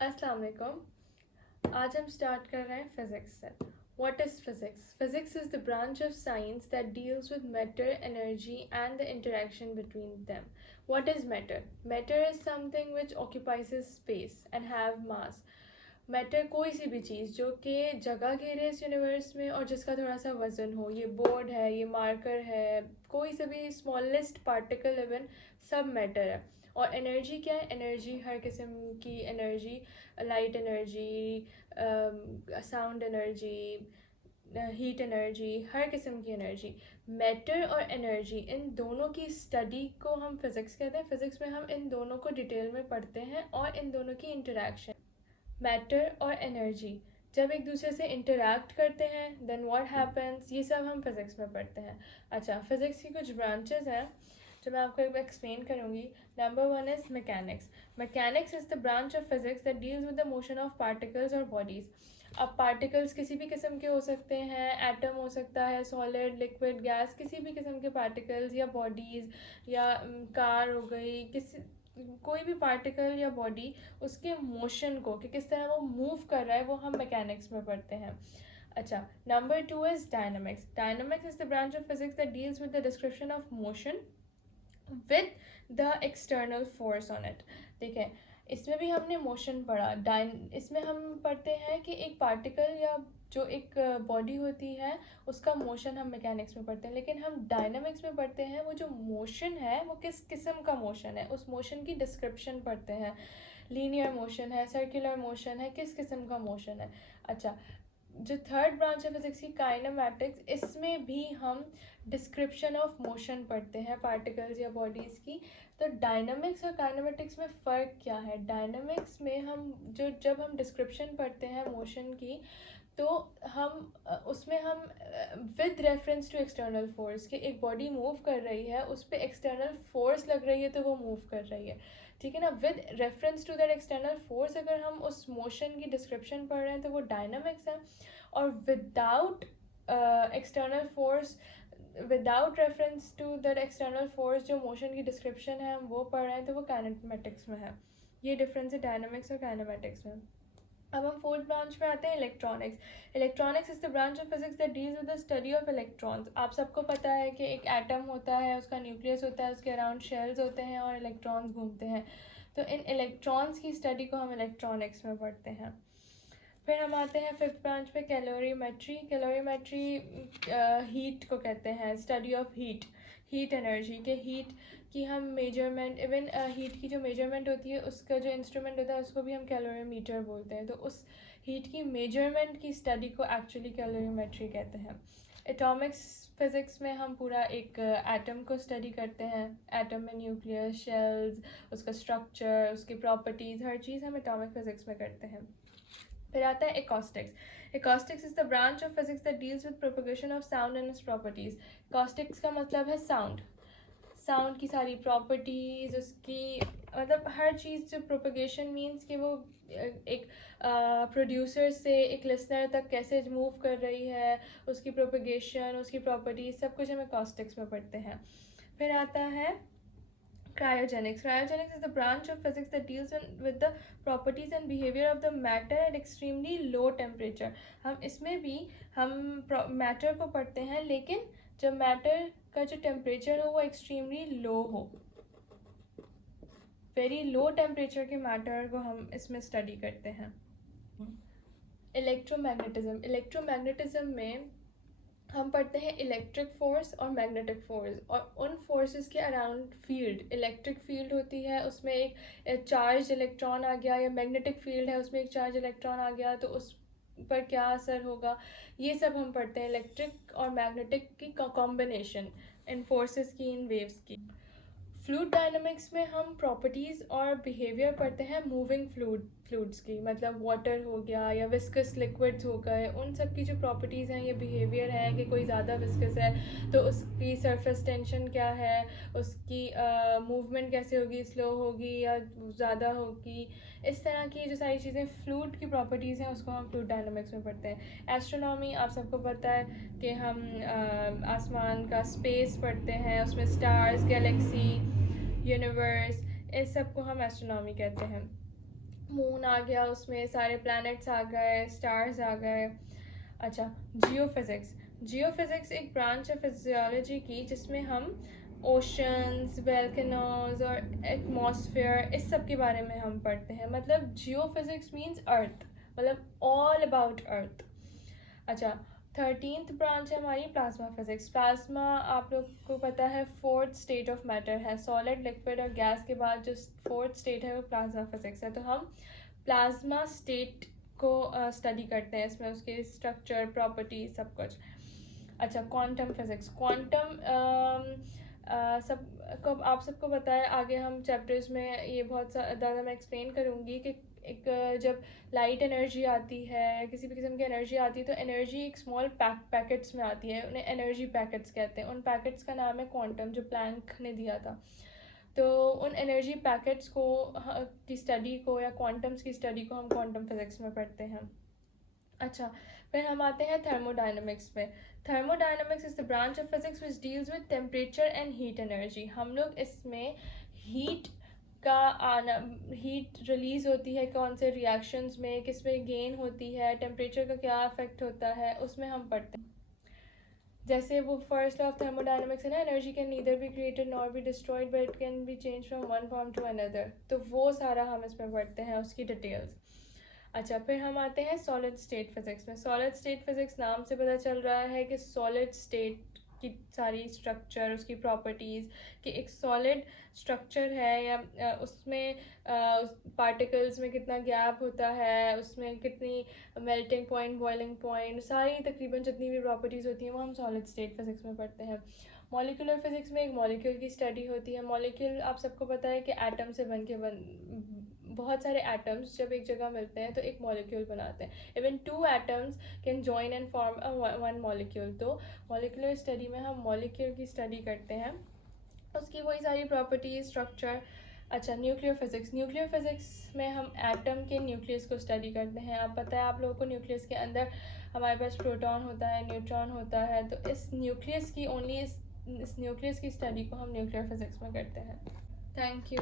अस्सलाम वालेकुम। आज हम स्टार्ट कर रहे हैं फिज़िक्स से। What is physics? Physics is the branch of science that deals with matter, energy, and the interaction between them. What is matter? Matter is something which occupies space and have mass. Matter कोई सी भी चीज़ जो कि जगह घेरे इस universe में और जिसका थोड़ा सा वज़न हो, ये बोर्ड है, ये मार्कर है, कोई सा भी स्मॉलेस्ट पार्टिकल इवन, सब मैटर है। और एनर्जी क्या है? एनर्जी हर किस्म की energy, light energy, sound energy, heat energy, हर किस्म की एनर्जी। मैटर और एनर्जी, इन दोनों की स्टडी को हम फिज़िक्स कहते हैं। फिज़िक्स में हम इन दोनों को डिटेल में पढ़ते हैं और इन दोनों की इंटरेक्शन। मैटर और एनर्जी जब एक दूसरे से इंटरैक्ट करते हैं देन व्हाट हैपेंस, ये सब हम फिज़िक्स में पढ़ते हैं। अच्छा, फिज़िक्स की कुछ ब्रांचेस हैं जो मैं आपको एक बार एक्सप्लेन करूँगी। Number 1 is mechanics. Mechanics is the branch of physics that deals with the motion of particles और बॉडीज़। अब पार्टिकल्स किसी भी किस्म के हो सकते हैं, एटम हो सकता है, सॉलिड, लिक्विड, गैस, किसी भी किस्म के पार्टिकल्स या बॉडीज़ या कार हो गई, किसी कोई भी पार्टिकल या बॉडी, उसके मोशन को कि किस तरह वो मूव कर रहा है, वो हम मैकेनिक्स में पढ़ते हैं। अच्छा, number 2 is dynamics. Dynamics is the branch of physics that deals with the description of motion with the external force on it. देखें, इसमें भी हमने मोशन पढ़ा। इसमें हम पढ़ते हैं कि एक पार्टिकल या जो एक बॉडी होती है उसका मोशन हम मैकेनिक्स में पढ़ते हैं, लेकिन हम डायनामिक्स में पढ़ते हैं वो जो मोशन है वो किस किस्म का मोशन है, उस मोशन की डिस्क्रिप्शन पढ़ते हैं। लीनियर मोशन है, सर्कुलर मोशन है, किस किस्म का मोशन है। अच्छा, जो थर्ड ब्रांच है फिजिक्स की, काइनेमैटिक्स, इसमें भी हम डिस्क्रिप्शन ऑफ मोशन पढ़ते हैं पार्टिकल्स या बॉडीज़ की। तो डायनामिक्स और काइनेमेटिक्स में फ़र्क क्या है? डायनामिक्स में हम जब हम डिस्क्रिप्शन पढ़ते हैं मोशन की, तो हम उसमें हम with reference to external force, कि एक बॉडी मूव कर रही है, उस पर एक्सटर्नल फोर्स लग रही है तो वो मूव कर रही है, ठीक है ना। With reference to that external force अगर हम उस मोशन की डिस्क्रिप्शन पढ़ रहे हैं तो वो डायनामिक्स है। और without external force, without reference to that external force, जो मोशन की डिस्क्रिप्शन है हम वो पढ़ रहे हैं तो वो काइनेमेटिक्स में है। ये डिफरेंस है डायनामिक्स और काइनेमेटिक्स में। अब हम फोर्थ ब्रांच में आते हैं, electronics. Electronics is the branch of physics that deals with the study of electrons. आप सबको पता है कि एक एटम होता है, उसका न्यूक्लियस होता है, उसके अराउंड शेल्स होते हैं और इलेक्ट्रॉन्स घूमते हैं। तो इन इलेक्ट्रॉन्स की स्टडी को हम इलेक्ट्रॉनिक्स में पढ़ते हैं। फिर हम आते हैं फिफ्थ ब्रांच पे, कैलोरीमेट्री। कैलोरीमेट्री हीट को कहते हैं, study of heat, heat energy के हीट की हम मेजरमेंट, इवन हीट की जो मेजरमेंट होती है उसका जो इंस्ट्रूमेंट होता है उसको भी हम कैलोरीमीटर बोलते हैं। तो उस हीट की मेजरमेंट की स्टडी को एक्चुअली कैलोरीमेट्री कहते हैं। एटॉमिक्स फिज़िक्स में हम पूरा एक एटम को स्टडी करते हैं, एटम में न्यूक्लियस, शेल्स, उसका स्ट्रक्चर, उसकी प्रॉपर्टीज़, हर चीज़ हम एटॉमिक फिज़िक्स में करते हैं। फिर आता है acoustics. Acoustics is the branch of physics that deals with propagation of sound and its properties. Acoustics का मतलब है साउंड, साउंड की सारी प्रॉपर्टीज़, उसकी मतलब हर चीज़। जो प्रोपगेशन मीन्स कि वो एक प्रोड्यूसर से एक लिसनर तक कैसे मूव कर रही है, उसकी प्रोपगेशन, उसकी प्रॉपर्टीज़, सब कुछ हम एकॉस्टिक्स में पढ़ते हैं। फिर आता है cryogenics. Cryogenics is the branch of physics that deals with the properties and behavior of the matter at extremely low temperature. हम इसमें भी हम मैटर को पढ़ते हैं, लेकिन जब मैटर का जो टेम्परेचर हो वो एक्सट्रीमली लो हो, वेरी लो टेम्परेचर के मैटर को हम इसमें स्टडी करते हैं। इलेक्ट्रोमैग्नेटिज्म। इलेक्ट्रोमैग्नेटिज्म में हम पढ़ते हैं इलेक्ट्रिक फोर्स और मैग्नेटिक फोर्स, और उन फोर्सेस के अराउंड फील्ड। इलेक्ट्रिक फील्ड होती है, उसमें एक चार्ज इलेक्ट्रॉन आ गया, या मैग्नेटिक फील्ड है उसमें एक चार्ज इलेक्ट्रॉन आ गया तो उस पर क्या असर होगा, ये सब हम पढ़ते हैं। इलेक्ट्रिक और मैग्नेटिक की कॉम्बिनेशन, इन फोर्सेस की, इन वेव्स की। फ्लूइड डायनामिक्स में हम प्रॉपर्टीज़ और बिहेवियर पढ़ते हैं मूविंग फ्लूइड्स की, मतलब वाटर हो गया या विस्कस लिक्विड्स हो गए, उन सब की जो प्रॉपर्टीज़ हैं, ये बिहेवियर है कि कोई ज़्यादा विस्कस है तो उसकी सरफेस टेंशन क्या है, उसकी मूवमेंट कैसे होगी, स्लो होगी या ज़्यादा होगी। इस तरह की जो सारी चीज़ें फ्लूइड की प्रॉपर्टीज़ हैं उसको हम फ्लूइड डायनामिक्स में पढ़ते हैं। एस्ट्रोनॉमी, आप सबको पता है कि हम आसमान का स्पेस पढ़ते हैं, उसमें स्टार्स, गैलेक्सी, यूनिवर्स, इस सब को हम एस्ट्रोनॉमी कहते हैं। मून आ गया, उसमें सारे प्लैनेट्स आ गए, स्टार्स आ गए। अच्छा, जियोफिज़िक्स। जियोफिज़िक्स एक ब्रांच है फिजियोलॉजी की जिसमें हम ओशंस, वेल्केनोज और एटमॉस्फेयर इस सब के बारे में हम पढ़ते हैं। मतलब जियोफिज़िक्स मीन्स अर्थ, मतलब ऑल अबाउट अर्थ। अच्छा, 13th ब्रांच है हमारी प्लाज्मा फिजिक्स। प्लाज्मा आप लोग को पता है फोर्थ स्टेट ऑफ मैटर है, सॉलिड, लिक्विड और गैस के बाद जो फोर्थ स्टेट है वो प्लाज्मा फिजिक्स है। तो हम प्लाज्मा स्टेट को स्टडी करते हैं, इसमें उसके स्ट्रक्चर, प्रॉपर्टी, सब कुछ। अच्छा, क्वांटम फिजिक्स। क्वांटम सब आप सबको पता है, आगे हम चैप्टर्स में ये बहुत ज़्यादा मैं एक्सप्लेन करूँगी कि एक जब लाइट एनर्जी आती है या किसी भी किस्म की एनर्जी आती है तो एनर्जी एक स्मॉल पैकेट्स में आती है, उन्हें एनर्जी पैकेट्स कहते हैं। उन पैकेट्स का नाम है क्वांटम, जो प्लैंक ने दिया था। तो उन एनर्जी पैकेट्स को की स्टडी को या क्वांटम्स की स्टडी को हम क्वांटम फिजिक्स में पढ़ते हैं। अच्छा, फिर हम आते हैं थर्मोडायनेमिक्स पे। Thermodynamics is the branch of physics which deals with temperature and heat energy. हम लोग इसमें हीट का आना, हीट रिलीज होती है कौन से रिएक्शंस में, किस में गेन होती है, टेम्परेचर का क्या इफेक्ट होता है, उसमें हम पढ़ते हैं। जैसे वो फर्स्ट लॉ ऑफ थर्मोडायनेमिक्स है ना, energy can neither be created nor be destroyed but it can be change from one form to another. तो वो सारा हम इसमें पढ़ते हैं, उसकी डिटेल्स। अच्छा, फिर हम आते हैं सॉलिड स्टेट फिजिक्स में। सॉलिड स्टेट फिजिक्स नाम से पता चल रहा है कि सॉलिड स्टेट की सारी स्ट्रक्चर, उसकी प्रॉपर्टीज़, कि एक सॉलिड स्ट्रक्चर है या उसमें पार्टिकल्स में कितना गैप होता है, उसमें कितनी मेल्टिंग पॉइंट, बॉइलिंग पॉइंट, सारी तकरीबन जितनी भी प्रॉपर्टीज़ होती हैं वो हम सॉलिड स्टेट फिजिक्स में पढ़ते हैं। मॉलिक्यूलर फिजिक्स में एक मॉलिक्यूल की स्टडी होती है। मॉलिक्यूल आप सबको पता है कि एटम से बहुत सारे एटम्स जब एक जगह मिलते हैं तो एक मॉलिक्यूल बनाते हैं। Even 2 atoms can join and form one molecule. तो मॉलिक्यूलर स्टडी में हम मॉलिक्यूल की स्टडी करते हैं, उसकी वही सारी प्रॉपर्टीज, स्ट्रक्चर। अच्छा, न्यूक्लियर फिजिक्स। न्यूक्लियर फिजिक्स में हम एटम के न्यूक्लियस को स्टडी करते हैं। आप पता है आप लोगों को, न्यूक्लियस के अंदर हमारे पास प्रोटॉन होता है, न्यूट्रॉन होता है। तो इस न्यूक्लियस की स्टडी को हम न्यूक्लियर फिजिक्स में करते हैं। Thank you.